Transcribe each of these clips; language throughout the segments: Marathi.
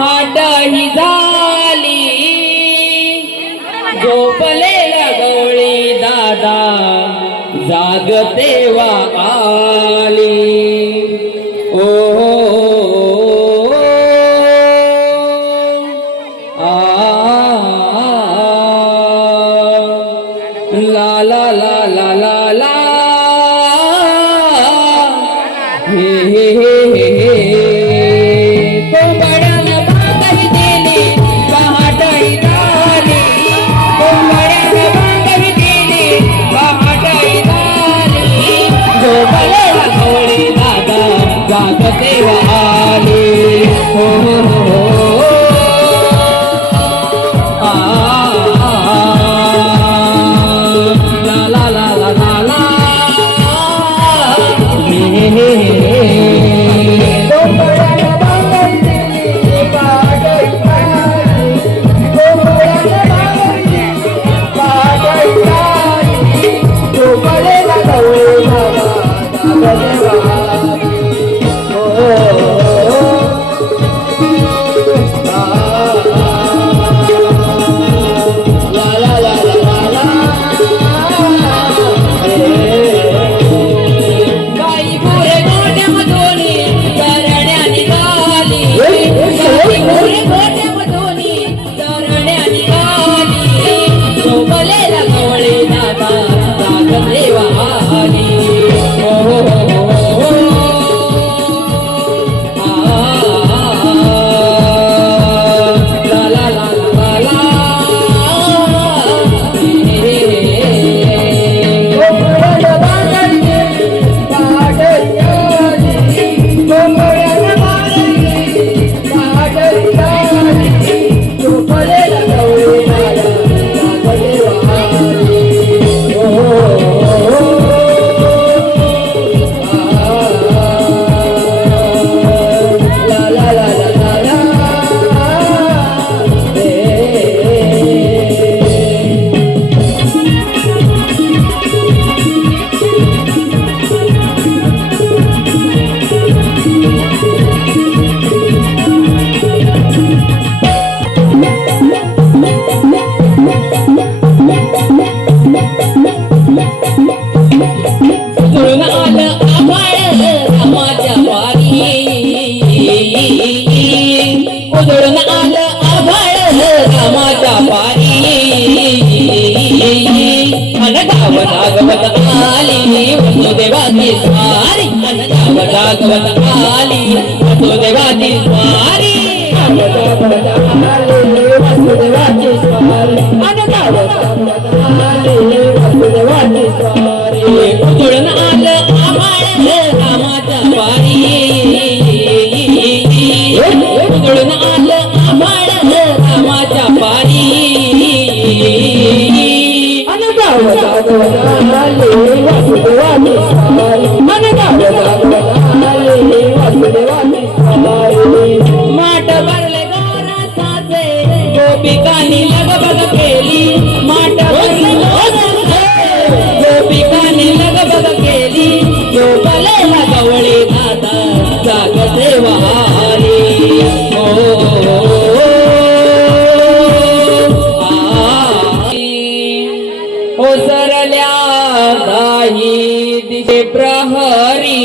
पहाट ही झाली झोपलेला गवळी दादा जागते वा आली ओ ला ला ला ला ला ला हे हे हे हे तो बड्यान बांधवी दिली पहाट ही झाली तो बड्यान बांधवी दिली पहाट ही झाली झोपलेला गवळी दादा जागते वा आली हो हो हो वसुदेवाची स्वारी भागवत आली वसुदेवाची स्वारी वसुदेवाची स्वारी वसुदेवाची स्वारी उजळून आलं आभाळ रामाच्या पारी उजळून आलं आभाळ रामाच्या पारी माठ भरले गोरसाचे गोपिकांनी लगबग केली माठ भरले गोपिकांनी लगबग केली झोपलेला गवळी दादा जागते वाली ओसरल्या दाही दिशे प्रहरी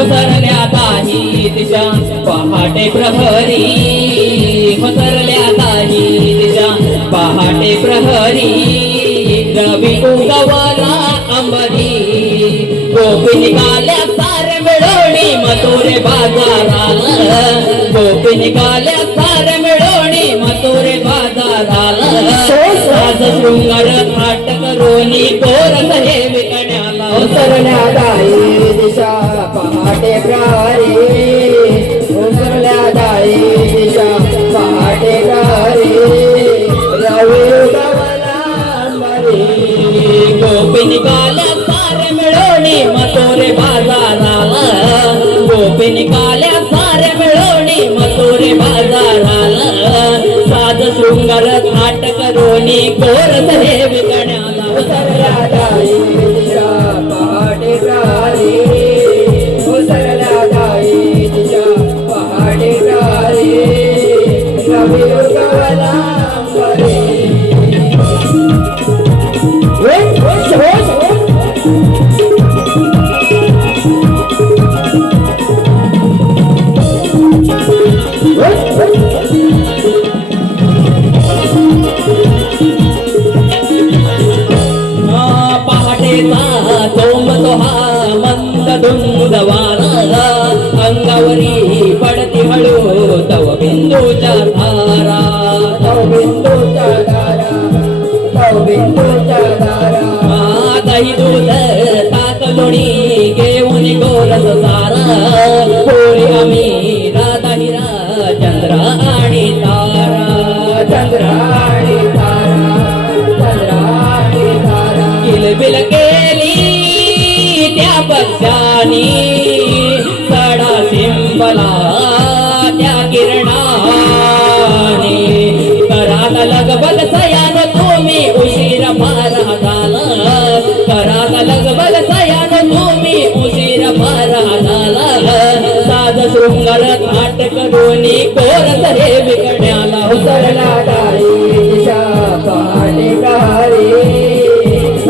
ओसरल्या दाही दिशा पहाटे प्रहरी पसरल्या दाही दिशा पहाटे प्रहरी रवी उगवला अंबरी गोपी निघाल्या सारे मिळवणी मथुरे बाजाराला गोपी निघाल्या सारे मिळवणी मथुरे बाजाराला साज शृंगार थाट करोनी कोरत हे विकण्याला ओसरल्या दाही दिशा पहाटे प्रहरी ओसरल्या दाही दिशा पहाटे प्रहरी रवी उगवला अंबरी गोपी निघाल्या सारे मिळवणी निघाल्या साऱ्या मिळवणी मथुरे बाजाराला साज शृंगार थाट करोनी गोरत हे विकण्याला उसरल्या दाई दिशा पहाटे प्रहरी उसरल्या दाई दिशा पहाटे प्रहरी रवी उगवला अंबरी पहाटेचा सोमतो हा मंद धुंदवारा अंगावरी पडती हळू तव बिंदूच्या धारा तव बिंदूच्या दारा तव बिंदूच्या दारा दही दूध ताक लोणी घेऊन गोरस सारा पोळी आम्ही राधा हिरा चंद्र आणि तारा चंद्र आणि तारा चंद्र आणि तारा किलबिल केली त्या पक्षानी सडा सिंबला त्या किरणाने करात लगबग सयान तुम्ही उशीर फार झाला करात लगबग सयान तुम्ही उशीर फार झाला साध शृंगार थाट करूनी कोरत हे विकण्याला उसरला दाई दिशा पहाटे प्रहरी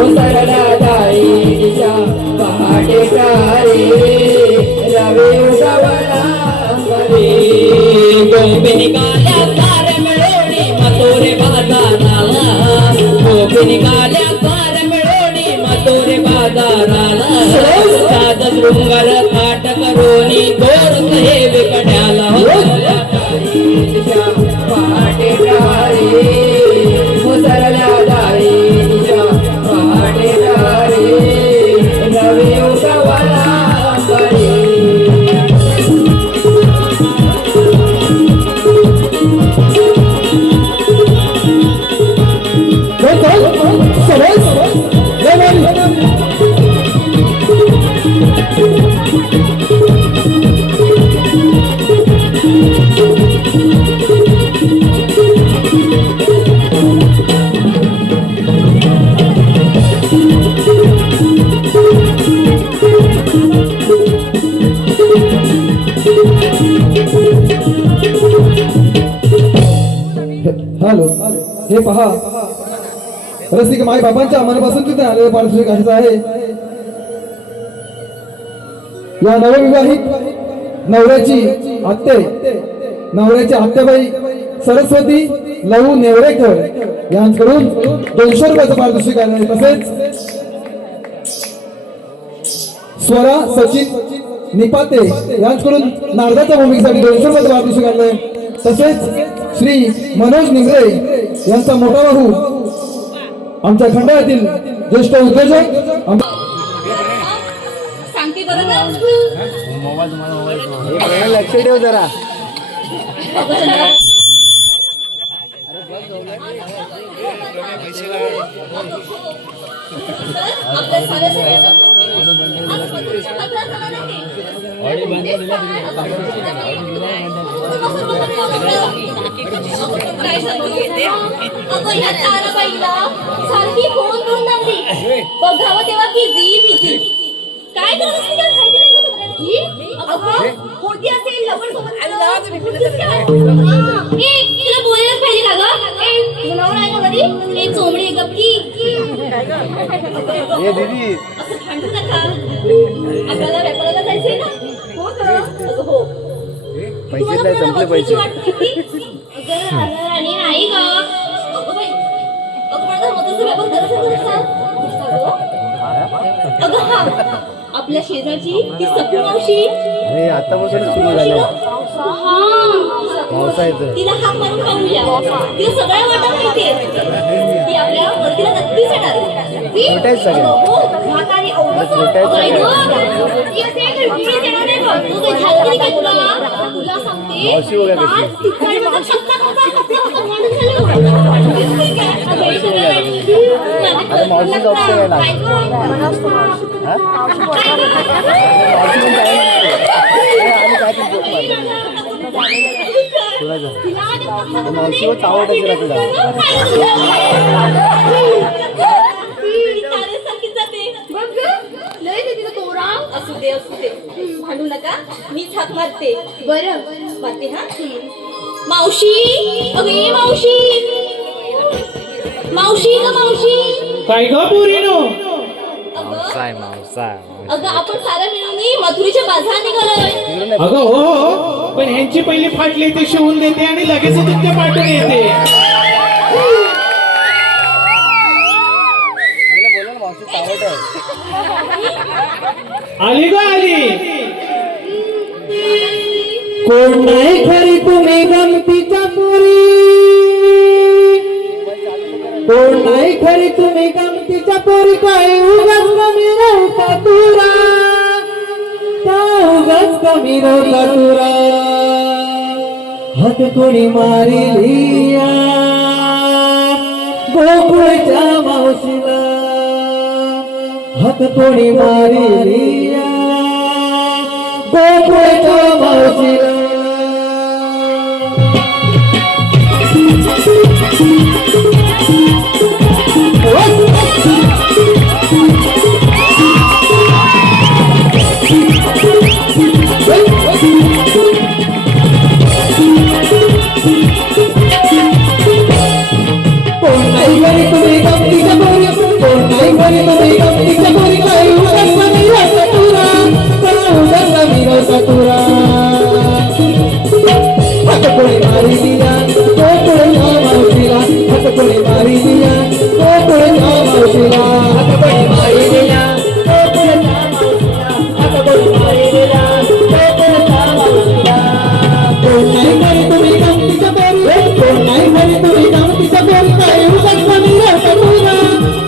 उसरला दाई दिशा पहाटे प्रहरी रवी उगवला अंबरी गोपी निघाल्या साऱ्या मिळवणी मथुरे बाजाराला गोपी निघाल्या साऱ्या मिळवणी मथुरे बाजाराला साध शृंगार थाट करोनी गोरत हे विकण्याला दिशा पहाटे प्रहरी उसरल्या दाई दिशा पहाटे प्रहरी रवी उगवला अंबरी हॅलो हे पहा रसिक माई बाबांच्या मनापासून तिथे आलेले पारितोषिक असेच आहे या नवविवाहित नवऱ्याची आत्याबाई सरस्वती लहू नेवरेकर यांच्याकडून 200 रुपयाचं पारितोषिक आहे तसेच स्वरा सचिन निपाते यांच्याकडून नारदाच्या भूमिकेसाठी 200 रुपयाचं पारितोषिक आहे तसेच श्री मनोज निंगरे यांचा मोठा भाऊ आमच्या खंडाळ्यातील ज्येष्ठ उद्योजक सांगते बरोबर लक्ष ठेव जरा आपल्या साऱ्या ताराबाईला सारखी फोन करून लागली बघावं तेव्हा की जी भीती काय करत असते काय माहिती नाही का सगळ्यांना? होती असेल लवकर सोबत तुला बोलायलाच पाहिजे का ग नवरा आहे ना कधी ए चोमडे गप्पी असं भांडू नका आपल्याला व्यापाराला जायचंय ना हो का अगं हो पैसे संपले पैसे अगं आणि नाही का अगं बाई अगं माझा मताचा व्यापार करायचा अगं हा आपल्या शेजारची ती सखू मावशी अरे आतापासून सुरू झालं पावसाळ्याचं तिला हाक मारून पाहूया तिला सगळ्या वाटा माहितीये ती आपल्या मदतीला नक्कीच येणार मोठ्या आहेत सगळ्या. हो म्हातारी तुला सांगते मावशी बघा कशी. आज तिकडे माझा छक्का होता, म्हणून झालं. मावशी झोपते काय लास्ट? हा? मावशी पण जायला आणि काय तरी जोक मारतो. तुला जा. मावशीवर चावट असेल तुला. असू दे भांडू नका, मीच हाक मारते. बरं मारते हा. मावशी, अगं ये मावशी, मावशी ग मावशी. काय ग पोरीनो? अगं आपण सारा मिळून मथुरीच्या बाजारात निघालोय. अगं हो, पण ह्यांची पहिली फाटली ते शिवून देते आणि लगेच तुमच्या पाठवून येते. बोला ना मावशी चावट आहे. आली ग आली. कोण नाही खरी तुम्ही गमतीच्या पोरी, कोण नाही खरी तुम्ही गमतीच्या पोरी. काय उगाच कमी नव्हता तुरा, का उगाच कमी नव्हता तुरा. हात कोणी मारिलिया गोकुळच्या मावशीला, हात कोणी मारिलिया गोकुळच्या मावशीला. कोण नाही घरी तुम्ही गमतीच्या पोरी, कोण नाही घरी तुम्ही गमतीच्या पोरी. काय उगाच कमी नव्हता तुरा, का उगाच कमी नव्हता तुरा. हात कोणी मारिलिया गोकुळच्या मावशीला, हात कोणी मारिलिया गोकुळच्या मावशीला, हात कोणी मारिलिया गोकुळच्या मावशीला, हात कोणी मारिलिया गोकुळच्या मावशीला. कोण नाही घरी तुम्ही गमतीच्या पोरी, कोण नाही घरी तुम्ही गमतीच्या पोरी. काय उगाच कमी नव्हता तुरा,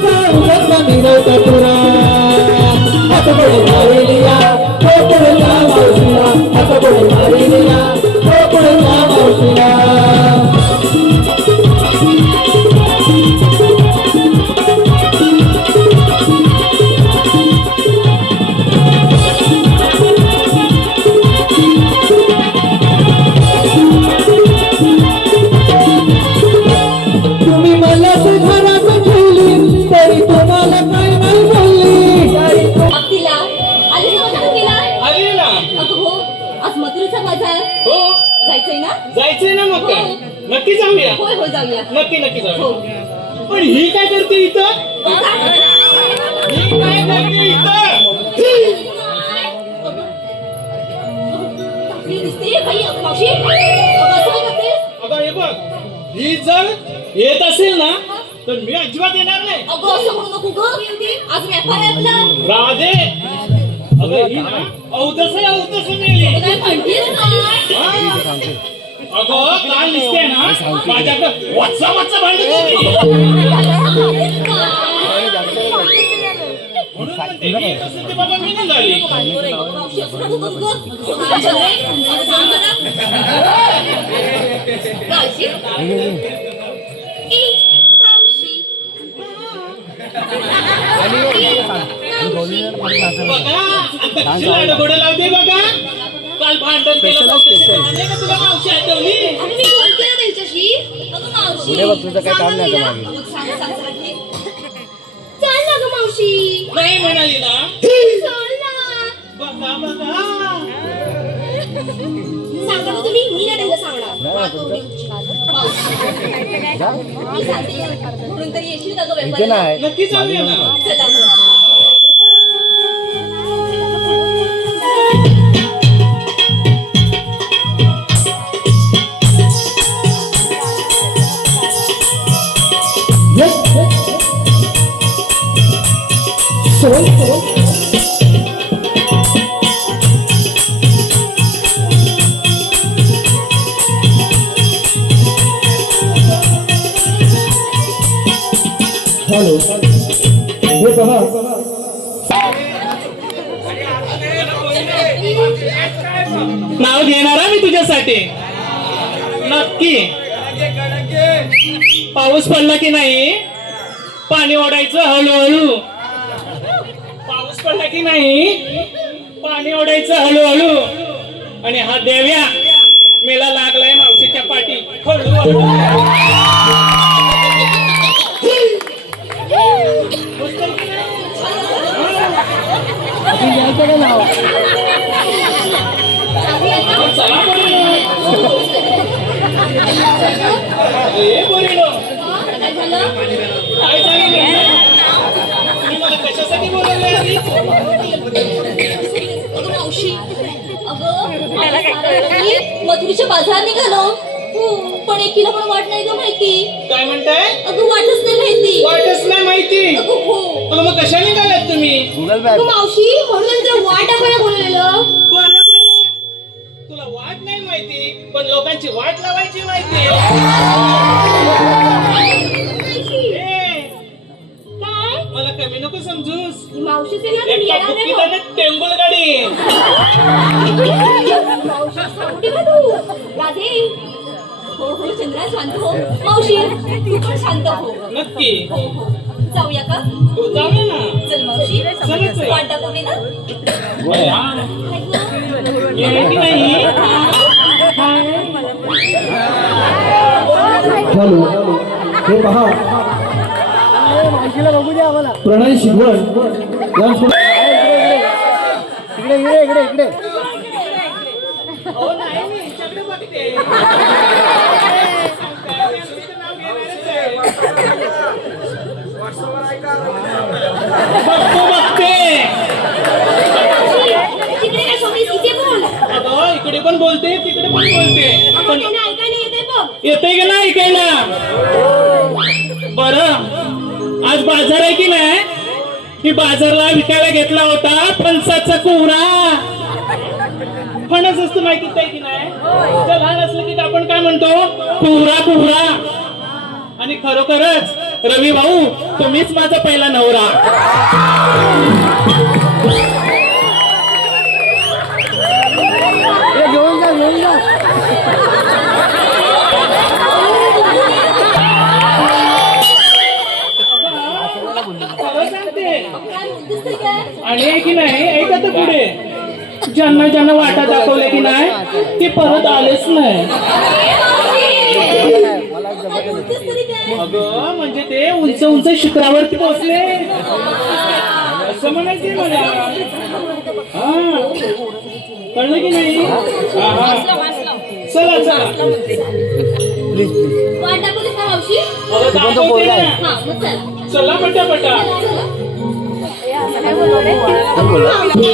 का उगाच कमी नव्हता तुरा. हात कोणी मारिलिया गोकुळच्या मावशीला, हात कोणी मारिलिया गोकुळच्या मावशीला. तुम्ही मला सुधारात ठेवली तरी तुम्हाला काय नाही बोलली. तिला आली ना तिला. आली ना. अगं हो, आज मथुरीचा बाजार हो जायचंय ना. जायचंय ना. मग काय नक्की जाऊया. होय होय जाऊया. नक्की नक्की हो. जाऊया. पण ही काय करते इथं? ही काय करते इथं? दिसते बाई मावशी. अगं असं काय करतेस? अगं हे बघ, ही जर येत असेल ना तर मी अजिबात येणार नाही. अगं असं म्हणू नको ग, आज व्यापार आहे आपला. राधे, अगं ही ना अवतस मेली. काय म्हणतेस काय? हा. अगं काल दिसते ना माझ्याकडे वच्चा भांडत होती. म्हणून म्हणते ही कसं ते बाबा मी नाही झाली. मावशी असं नको करू ग. काय झालंय? मला सांग बरं. मावशी? ए, मावशी. बघा आता लाडगोडं लावते बघा. काल भांडण केलं नाही का तुला मावशी आठवली? अगं मी बोलते ना त्यांच्याशी. अगं मावशी. पुढे बघ, तुझं काय काम नाही आता मागे. अगं सांग जरा की. चल ना गं मावशी. नाही म्हणाली ना. चल ना. बघा सांगा ना तुम्ही, मी नाही त्यांना सांगणार. मावशी. मी सांगते म्हणून तरी येशील का गं इथे व्यापाराला? नाही. नक्की जाऊया ना. चला मग. हॅलो, हे पहा नाव घेणार मी तुझ्यासाठी नक्की. पाऊस पडला की नाही पाणी ओढायचं हळूहळू. पाऊस पडला की नाही पाणी ओढायचं हळूहळू. आणि हा देव्या मेला लागलाय मावशीच्या पाठी हळूहळू. चला बोलिनो काय झालं? काय सांगितलं तुम्ही मला कशासाठी बोलवलंय आधी? अगं मावशी, अगं आम्ही मथुरीच्या बाजारात निघालो. पण एकीला पण वाट नाही ग माहिती. काय म्हणताय? अगं वाटच नाही माहिती. वाटच नाही माहिती. अगं हो. अगं मग कशा निघालात तुम्ही? Google map. अगं मावशी, म्हणून तर वाट दाखवायला बोललेलं. बरं तुला वाट नाही माहिती पण लोकांची वाट लावायची माहिती. ए, काय? मला कमी नको समजूस. मावशीच आहे ना, एक तुम्ही येणार नाही बुक्कीत बघ. टेंबुल गाडी. मावशी सांगते का तू? राधे. हो हो चंद्रा शांत हो. मावशी तू पण शांत हो. नक्की हो हो. जाऊया का? हो, जाऊया ना. चल मावशी. चला. वाट दाखवली ना? हा. काय गं? ये की नाही? चालू हे पहा मावशीला बघू द्या आम्हाला. प्रणय शिगवण यांच्याकडून इकडे इकडे इकडे इकडे. हो नाही मी हिच्याकडे बघते. बघते. तिकडे काय सोडलीस? इथे बोल. अगं इकडे पण बोलते तिकडे पण बोलते. पण त्यांना ऐकायला येते बघ. येते की नाही ऐकायला? बरं आज बाजार आहे की नाही? मी बाजारला विकायला घेतला होता फणसाचा कोहरा. फणस असतो माहितीच आहे की नाही? तर लहान असलं की आपण काय म्हणतो? कोहरा कोहरा. आणि खरोखरच रवी भाऊ तुम्हीच माझा पहिला नवरा. हे घेऊन जा घेऊन जा. खरं सांगते. काय म्हणतेस तरी काय? आणि आहे की नाही ऐका तर पुढे ज्यांना ज्यांना वाटा दाखवल्या की नाही ते परत आलेच नाही. काय म्हणतेस तरी काय? अगं म्हणजे ते उंच उंच शिखरावरती पोहोचले असं म्हणायचे मला. हा कळलं की नाही? हा, हा. चला चला. Please please. वाट दाखवलीस का मावशी? अगं तो दाखवते बोलला आहे. ना. हा मग चला. चला पटापटा. कोण बोलला? मावशी,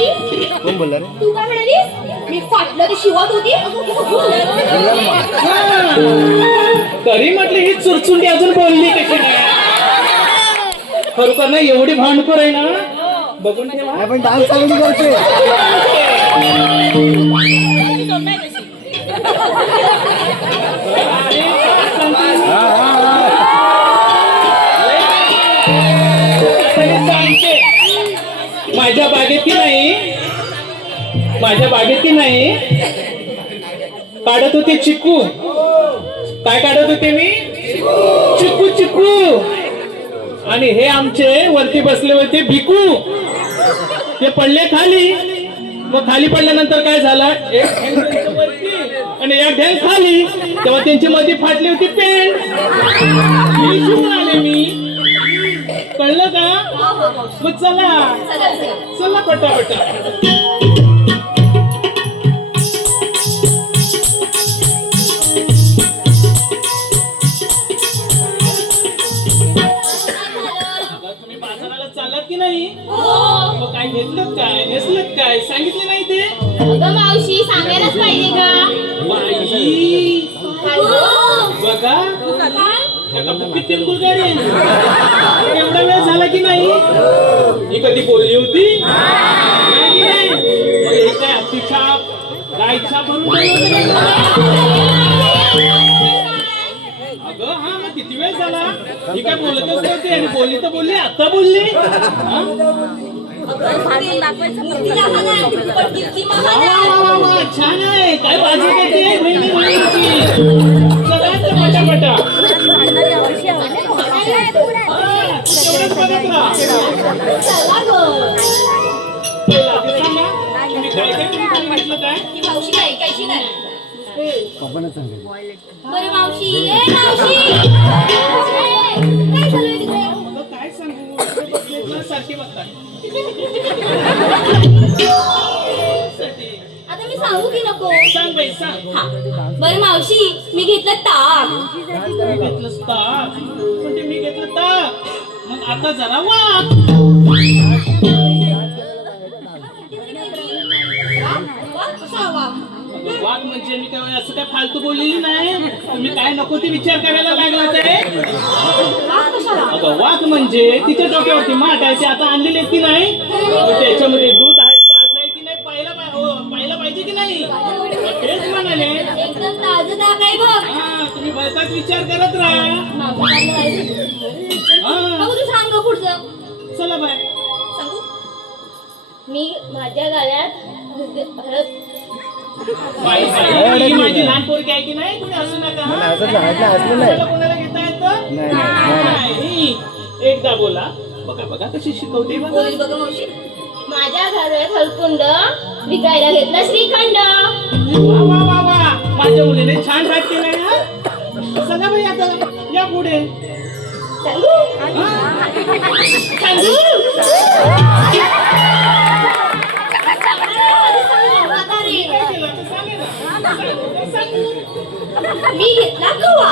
कोण बोलला रे? तू काय म्हणालीस? मी फाटलं ते शिवत होती. हा. तरी म्हटलं ही चुरचुंडी अजून बोलली कशी नाही? खरोखर ना एवढी भांडखोर आहे ना बघून ठेवा. नाही पण डान्स चांगली करते. माझ्या बागेत की नाही काढत होते चिक्कू. काय काढत होते मी? चिक्कू. आणि हे आमचे वरती बसले होते भिकू. ते पडले खाली. मग खाली पडल्यानंतर काय झालं? एक ढेंग त्यांच्या वरती आणि एक ढेंग खाली. तेव्हा त्यांची मध्ये फाटली होती पेंट. शिवून आले मी. कळलं का? मग चला पटापटा. तुम्ही बाजाराला चाललात की नाही? मग काय घेतलं काय नेसलं काय सांगितलं नाही ते? अगं मावशी सांगायलाच पाहिजे का? बाई काय गं? बघा काय? एका बुक्कीत टेंबुल गाडी आहे. एवढा वेळ झाला की नाही? ही कधी बोलली होती? नाही की नाही? मग हे काय हत्ती छाप गाय छाप भरून ठेवलं होतं काय? अगं हा मग किती वेळ झाला? ही काय बोलतच नव्हती आणि बोलली तर बोलली आता बोलली. हा? मूर्ती लहान आहे, पण कीर्ती महान वा, आहे. वा, वा, वा, छान आहे. काय बाजू देते बहिणीची. चला तर पटापटा. हा, चला ग. पहिला आधी सांगा, तुम्ही काय काय घेतलं काय? ती मावशी काय ऐकायची नाही. पप्पाने सांगितलं. बरं मावशी, ए मावशी, ए, काय चालू आहे तिकडे? अगं, काय सांगू, इथे बसलेत ना, सारखे बघतात. साठी. आता मी सांगू की नको? सांग बाई सांग. हा. बरं मावशी, मी घेतलं ताक. मी घेतलंस ताक, म्हणजे मी घेतलं ताक. मग आता जरा वाक. वा, कसा वा? वाक म्हणजे मी काय असं काय फालतू बोललेली नाही. तुम्ही काय नको ते विचार करायला लागला ते. वा कशाला? अगं वाक म्हणजे तिच्या डोक्यावरती माठ आहे, ते आता आणलेली की नाही. मग त्याच्यामध्ये दूध आहे ताज आहे की नाही पाहिलं पाहिजे की नाही. तेच म्हणाले. एकदम ताजं ताक आहे बघ. हा, तुम्ही भलताच विचार करत राहा. मावशी काय म्हणाली? हा, बघू तू सांग ग पुढचं. चला बाय. सांगू? मी माझ्या गाड्यात हळद बाई, बाई, ही माझी लहान पोरगी आहे की नाही. तुम्ही असू नका हा. नाही, असं नाही, असलं नाही. कोणाला कोणाला घेता येतं? नाही, नाही. नाही. एकदा बोला. बघा बघा कशी शिकवते बघा. बोल बघ मावशी. माझ्या घरात हळकुंड विकायला घेतला श्रीखंड. वा वा वा वा, माझ्या मुलीने छान पाठ केलाय हा. चला बाई आता या पुढे. सांगू? सांगू? आता रे. काय केलं तर सांगे ना. मी घेतला खवा.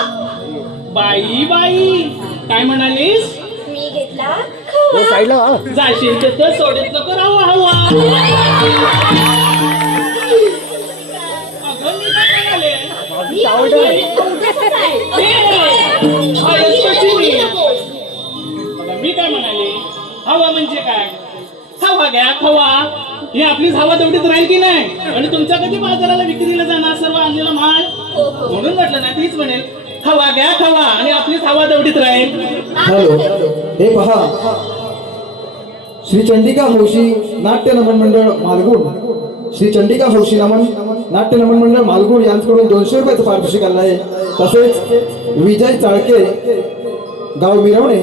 बाई बाई, काय म्हणालीस? मी घेतला हो, खवा. साईडला वा. जाशील तर सोडत नको राहू हवा. अगं मी काय म्हणाले? मी आवडतच आहे. मी काय म्हणाले? हवा म्हणजे काय? हवा घ्या खवा. ही आपलीच हवा तेवढीच राहील की नाही. आणि तुमचा कधी बाजाराला विक्रीला जाणार सर्व आणलेला माल. म्हणून म्हटलं ना, तीच म्हणेल हवा घ्या खवा आणि आपलीच हवा तेवढीच राहील. हॅलो, हे पहा, श्री चंडिका हौशी नाट्य नमन मंडळ मालगुण, श्री चंडिका हौशी नमन नाट्य नमन मंडळ मालगुण यांच्याकडून 200 रुपयाचं पारितोषिक आलं आहे. तसेच विजय चाळके गाव मिरवणे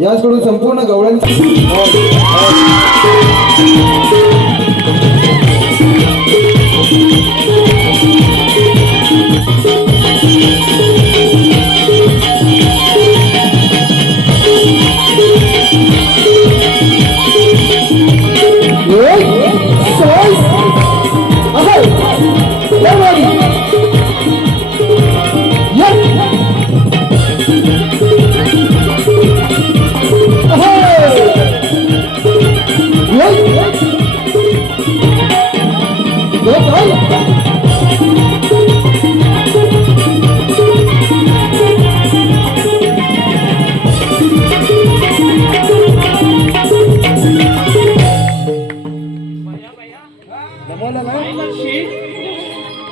यांच्याकडून संपूर्ण गवळ्यांची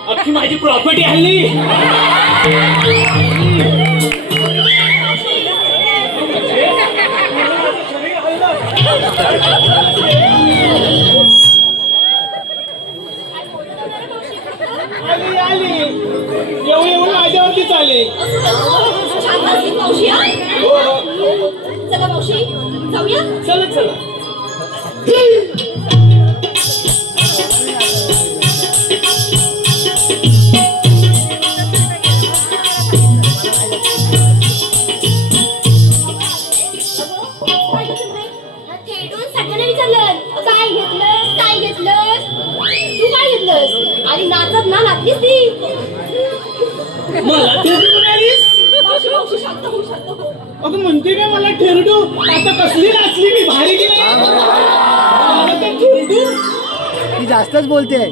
अख्खी माझी प्रॉपर्टी हल्ली. आली आली, येऊ येऊ माझ्यावरतीच आली. छान वाजली मावशी हा? चला मावशी जाऊया. चला चला. थेटून सगळ्यांना विचारलं काय घेतलंस काय घेतलंस तू काय घेतलंस आणि नाचत ना नाचलीस ती. मला ठेरडू म्हणालीस? मावशी मावशी शांत हो शांत हो. अगं म्हणते काय मला ठेरडू? आता कसली नाचली मी, भारी की नाही? मला तर ठेरडू. ती जास्तच बोलते. मी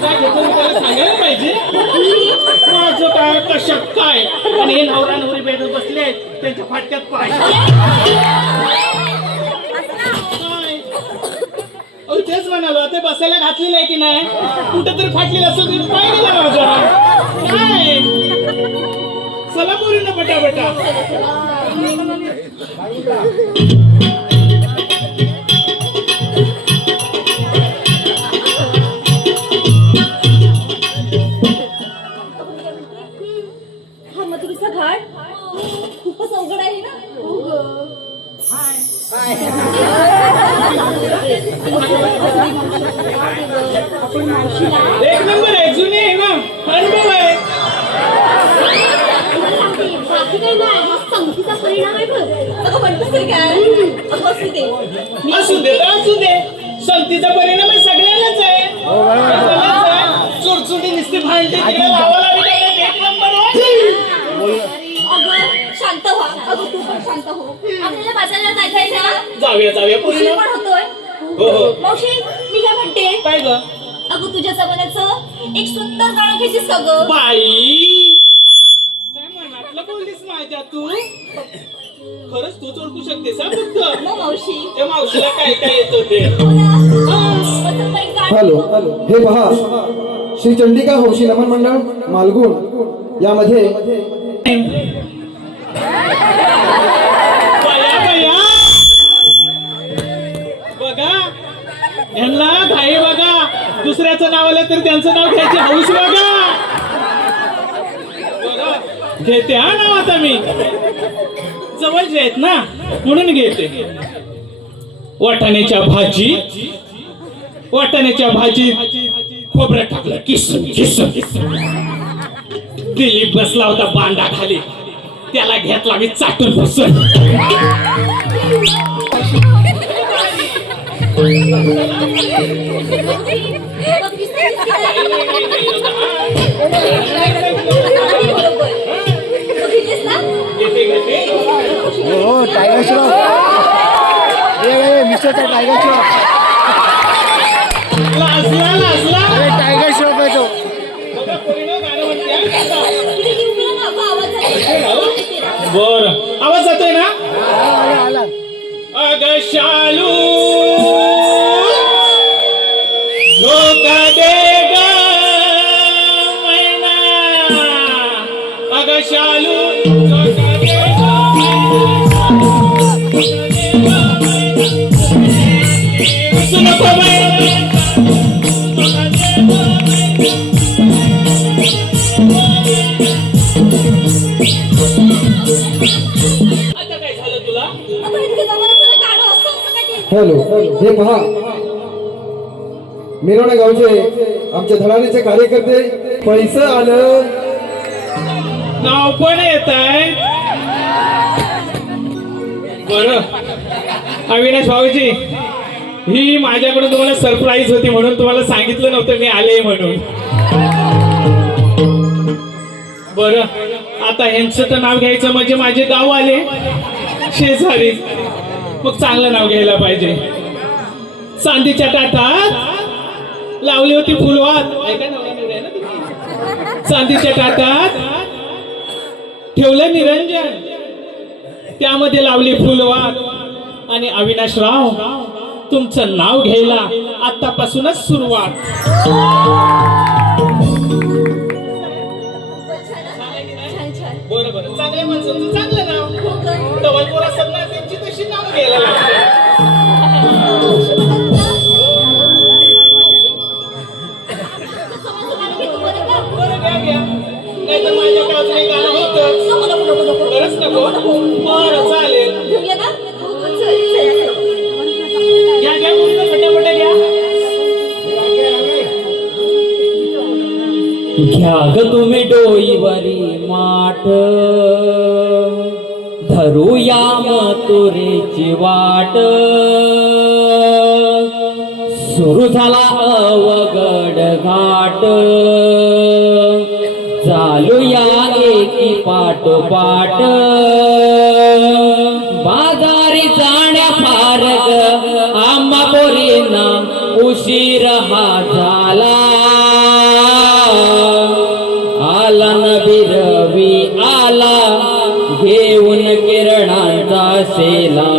काय घेतलं मी त्याला सांगायला पाहिजे. माझं काय कशात काय, आणि हे नवरा नवरी बेडून बसले त्यांच्या फाटक्यात पाय. अहो तेच म्हणालो, ते बसायला घातलेलं आहे की नाही, कुठं तरी फाटलेलं असेल तर पाय गेला माझा. काय चला पोरींना पटापटा. हा मथुरीचा घाट खूपच अवघड आहे ना. हो ग. आपण मावशीला एक नंबर आहे, जुनी आहे ना, अनुभव आहे. बाकी काही नाही, हा संगतीचा परिणाम आहे बघ. अगं म्हणतोस तरी काय? अगं असू दे. असू दे तर असू दे, संगतीचा परिणाम आहे सगळ्यांनाच आहे. सगळ्यांनाच आहे. चुरचुटी नुसती भांडते तिकडे लावाला विकायला एक नंबर आहे. अगं शांत व्हा. अगं तू पण शांत हो. आपल्याला बाजाराला जायचंय ना. जाऊया जाऊया पुढे. उशीर पण होतोय. हो हो. मावशी मी काय म्हणते, काय ग अगं तुझ्या जमान्याचं एक सुंदर गाणं घ्यायचीस का ग? बाई, काय मनातलं बोललीस माझ्या तू. खरंच तूच ओळखू शकतेस हा फक्त. मग मावशी त्या मावशीला काय काय येत होते. हो ना. मग चल बाई गाणं. हॅलो, हे पहा श्री चंडिका हौशी नमन मंडळ मालगुण यामध्ये बया बया, बघा ह्यांना घाई बघा. दुसऱ्याचं नाव आलं तर त्यांचं नाव घ्यायची हौस बघा. बघा घेते हा नाव आता मी. जवळचे आहेत ना म्हणून घेते. वाटाण्याच्या भाजी खोबरं टाकलं किसून किसून. दिलीप बसला होता बांधा खाली, त्याला घेतला मी चाटून बसून. हो टायगर श्रॉफ. ए मिस्टर टायगर श्रॉफ. लाजला अरे टायगर श्रॉफ आहे तो. बर आवाज जातोय ना. आला आला. अग शालू धोका दे ग मैना. अग शालू धोका दे ग नको मैना. आता काय झालं तुला. अगं इतकं जमान्याचं गाणं असं असं काय ते? हॅलो, हे पहा मिरवणे गावचे आमच्या धडाडीचे कार्यकर्ते पैसे आलं. नाव पण येत आहे. बर अविनाश भाऊजी, ही माझ्याकडून तुम्हाला सरप्राईज होती म्हणून तुम्हाला सांगितलं नव्हतं मी आले म्हणून. बर आता ह्यांचं तर नाव घ्यायचं म्हणजे माझे गाव आले शेजारी, मग चांगलं नाव घ्यायला पाहिजे. चांदीच्या ताटात लावली होती फुलवात. ऐका नवरा नवरी आहे ना तुम्ही. चांदीच्या ताटात ठेवलं निरंजन, त्यामध्ये लावली फुलवात. आणि अविनाशराव तुमचं नाव घ्यायला आतापासूनच सुरुवात. छान छान. बरं बरं, चांगल्या माणसाचं चांगलं नाव. हो गं. डबलपोरा सगळं त्यांची तशी नाव घ्यायला लागते. मावशी बघा तुला. समोरचं गाणं घेतो बरं का? बरं घ्या घ्या, नाहीतर माझ्या बाजूने गाणं होतं. नको नको नको नको. खरंच नको. बरं चालेल, घेऊया ना. हो गं, चल चल. घ्या घ्या पूर्ण फटाफट घ्या. घ्या ग तुम्ही डोईवरी माठ, धरूया मथुरेची वाट. सुरू झाला अवघड घाट, चालूया एकी पाठोपाठ. बाजारी जाण्या फार ग आम्हा पोरींना उशीर हा झाला. आला नबी रवी आला घेऊन किरणांचा शेला.